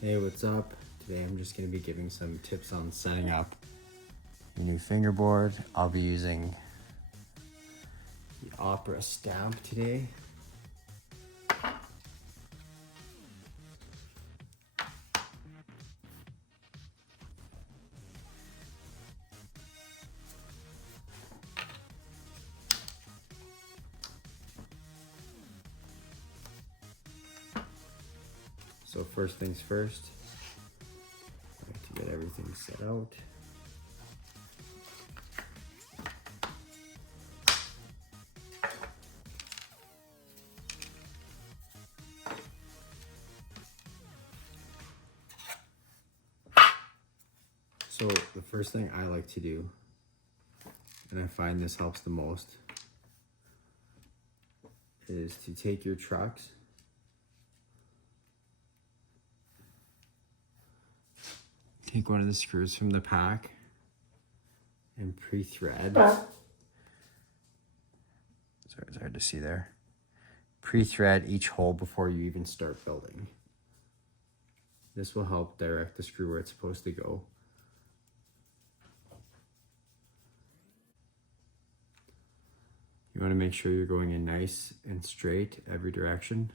Hey, what's up? Today I'm just going to be giving some tips on setting up your new fingerboard. I'll be using the Opera stamp today. So first things first, I like to get everything set out. So the first thing I like to do, and I find this helps the most, is to take your trucks take one of the screws from the pack and pre-thread. Sorry, it's hard to see there. Pre-thread each hole before you even start building. This will help direct the screw where it's supposed to go. You want to make sure you're going in nice and straight every direction.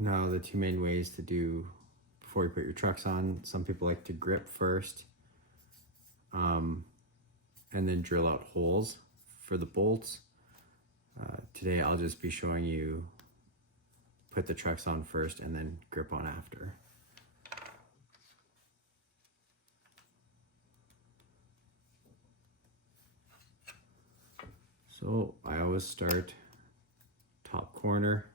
Now the two main ways to do before you put your trucks on, some people like to grip first and then drill out holes for the bolts. Today I'll just be showing you put the trucks on first and then grip on after. So I always start top corner.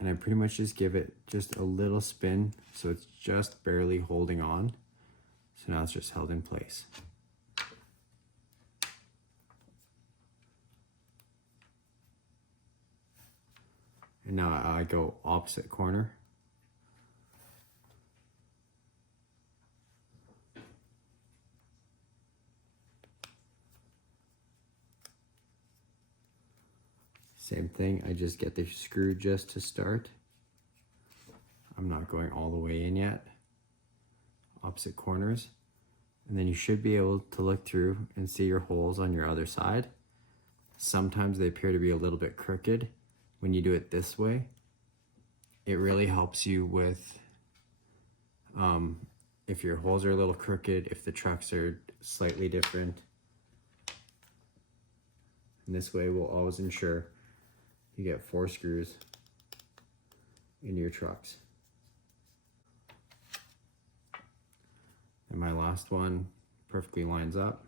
And I pretty much just give it just a little spin so it's just barely holding on. So now it's just held in place. And now I go opposite corner. Same thing, I just get the screw just to start. I'm not going all the way in yet. Opposite corners. And then you should be able to look through and see your holes on your other side. Sometimes they appear to be a little bit crooked when you do it this way. It really helps you with if your holes are a little crooked, if the trucks are slightly different. And this way we'll always ensure you get 4 screws in your trucks. And my last one perfectly lines up.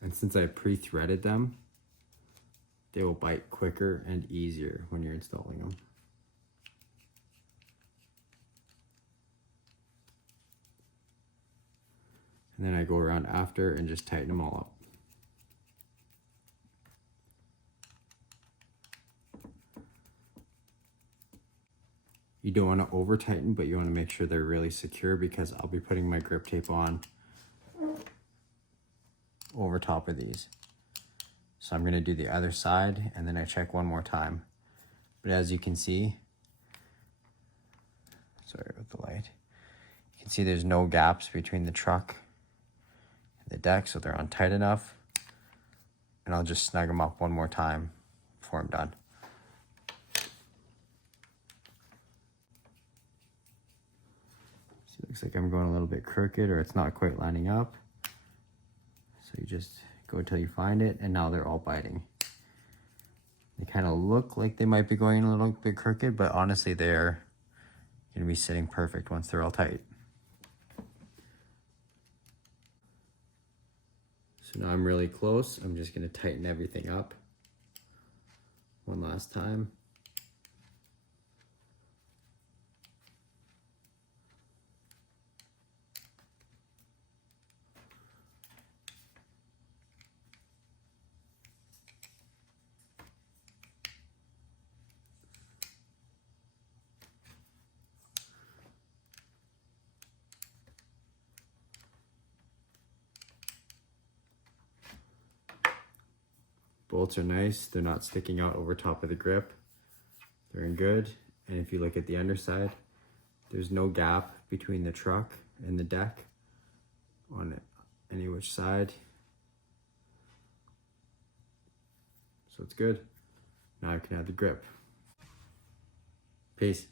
And since I pre-threaded them, they will bite quicker and easier when you're installing them. And then I go around after and just tighten them all up. You don't want to over tighten, but you want to make sure they're really secure because I'll be putting my grip tape on over top of these. So I'm going to do the other side and then I check one more time. But as you can see, sorry about the light, you can see there's no gaps between the truck and the deck, so they're on tight enough. And I'll just snug them up one more time before I'm done. So it looks like I'm going a little bit crooked or it's not quite lining up. So you just go until you find it, and now they're all biting. They kind of look like they might be going a little bit crooked, but honestly they're going to be sitting perfect once they're all tight. So now I'm really close. I'm just going to tighten everything up one last time. Bolts are nice. They're not sticking out over top of the grip. They're in good. And if you look at the underside, there's no gap between the truck and the deck on any which side. So it's good. Now I can add the grip. Peace.